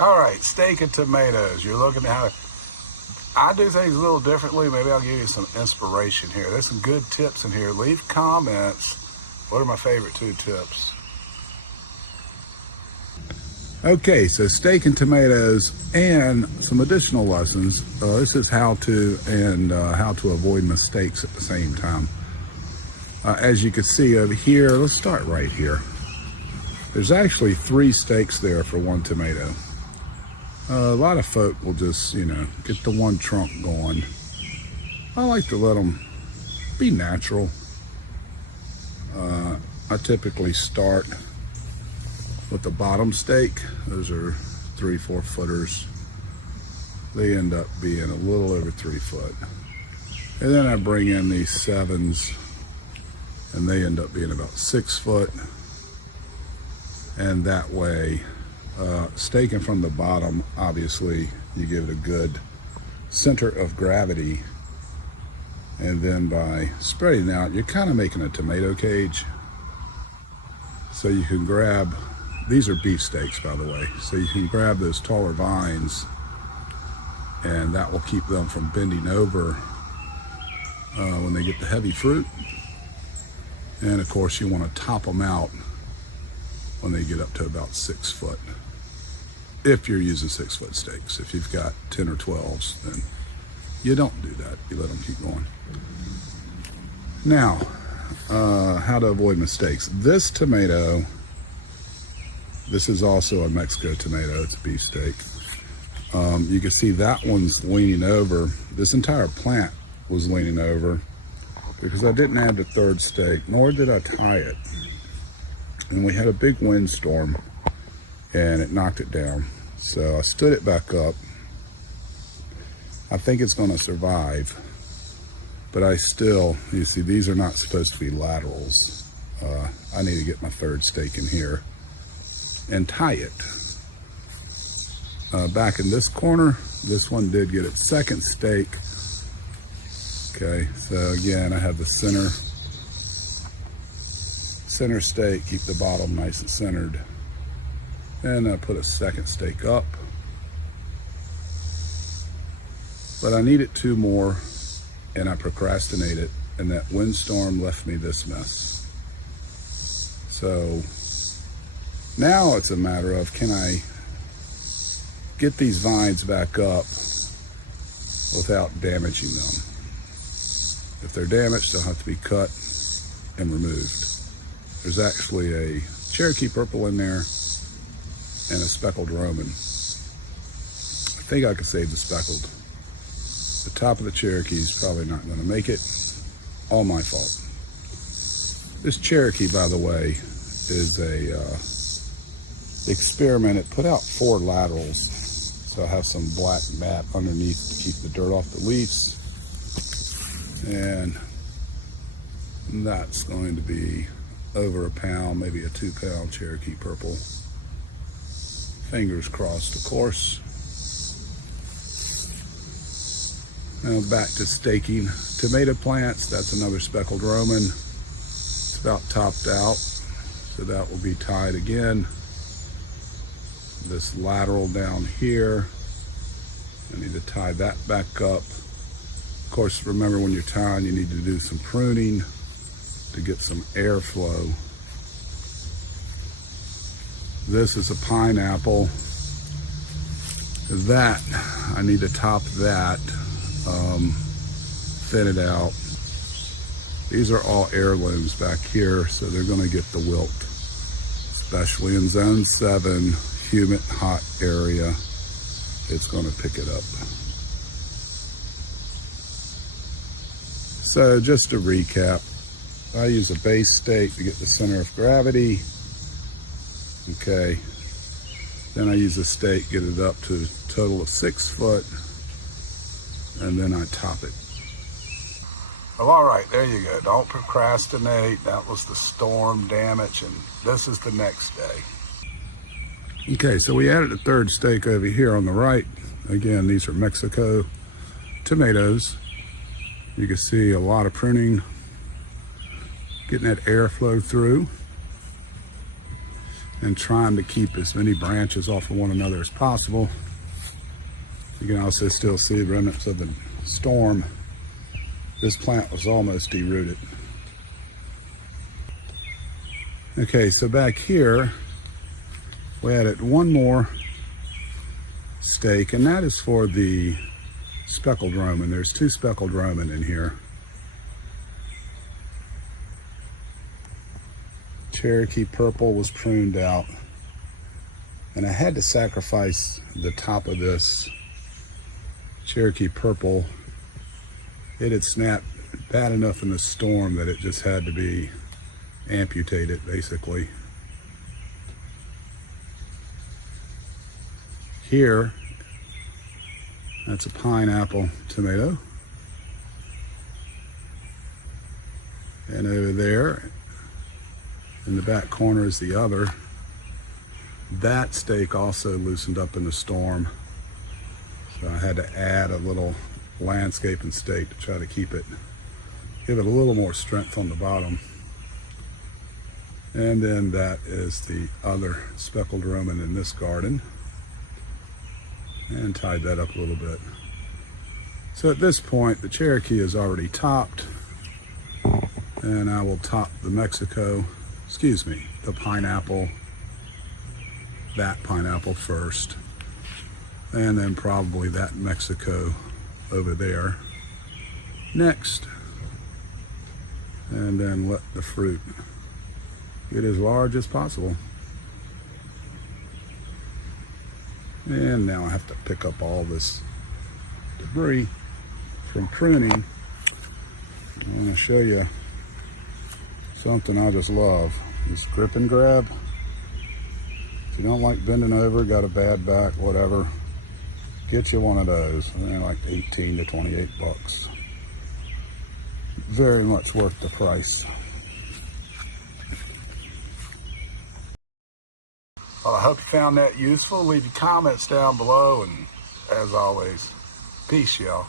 All right, steak and tomatoes. You're looking at how I do things a little differently. Maybe I'll give you some inspiration here. There's some good tips in here. Leave comments. What are my favorite 2 tips? Okay, so steak and tomatoes and some additional lessons. This is how to avoid mistakes at the same time. As you can see over here, let's start right here. There's actually 3 steaks there for 1 tomato. A lot of folk will just, get the 1 trunk going. I like to let them be natural. I typically start with the bottom steak. Those are 3-4 footers. They end up being a little over 3 foot. And then I bring in these 7s, and they end up being about 6 foot. And that way, staking from the bottom, obviously, you give it a good center of gravity. And then by spreading out, you're kind of making a tomato cage. So you can grab, these are beef steaks, by the way, so you can grab those taller vines, and that will keep them from bending over when they get the heavy fruit. And of course, you want to top them out when they get up to about 6 foot. If you're using 6 foot steaks. If you've got 10 or 12s, then you don't do that. You let them keep going. Now, how to avoid mistakes. This tomato, this is also a Mexico tomato. It's a beef steak. You can see that one's leaning over. This entire plant was leaning over because I didn't add the 3rd steak, nor did I tie it. And we had a big windstorm and it knocked it down. So I stood it back up. I think it's going to survive, but I still, you see, these are not supposed to be laterals. I need to get my 3rd steak in here and tie it. Back in this corner, this one did get its 2nd steak. Okay, so again, I have the center steak, keep the bottom nice and centered. And I put a 2nd steak up. But I needed 2 more, and I procrastinated, and that windstorm left me this mess. So now it's a matter of, can I get these vines back up without damaging them? If they're damaged, they'll have to be cut and removed. There's actually a Cherokee purple in there and a speckled Roman. I think I could save the speckled. The top of the Cherokee is probably not going to make it. All my fault. This Cherokee, by the way, is a experiment. It put out 4 laterals. So I have some black mat underneath to keep the dirt off the leaves. And that's going to be over a pound, maybe a 2-pound Cherokee purple. Fingers crossed, of course. Now back to staking tomato plants. That's another speckled Roman. It's about topped out, so that will be tied again. This lateral down here, I need to tie that back up. Of course, remember when you're tying, you need to do some pruning to get some airflow. This is a pineapple. That, I need to top that, thin it out. These are all heirlooms back here, so they're gonna get the wilt, especially in zone 7, humid, hot area. It's gonna pick it up. So just to recap, I use a base stake to get the center of gravity. Okay, then I use a stake, get it up to a total of 6 foot, and then I top it. Well, all right, there you go. Don't procrastinate. That was the storm damage, and this is the next day. Okay, so we added a 3rd stake over here on the right. Again, these are Mexico tomatoes. You can see a lot of pruning, getting that airflow through. and trying to keep as many branches off of one another as possible. You can also still see the remnants of the storm. This plant was almost derooted. Okay, so back here, we added one more stake, and that is for the speckled roman. There's 2 speckled roman in here. Cherokee purple was pruned out, and I had to sacrifice the top of this Cherokee purple. It had snapped bad enough in the storm that it just had to be amputated, basically. Here, that's a pineapple tomato. And over there, in the back corner is the other. That stake also loosened up in the storm. So I had to add a little landscaping stake to try to keep it, give it a little more strength on the bottom. And then that is the other speckled roman in this garden. And tied that up a little bit. So at this point, the Cherokee is already topped. And I will top the the pineapple, that pineapple first. And then probably that Mexico over there next. And then let the fruit get as large as possible. And now I have to pick up all this debris from pruning. I want to show you something I just love. This grip and grab. If you don't like bending over, got a bad back, whatever, get you one of those. They're like 18 to 28 bucks. Very much worth the price. Well, I hope you found that useful. Leave your comments down below, and as always, peace, y'all.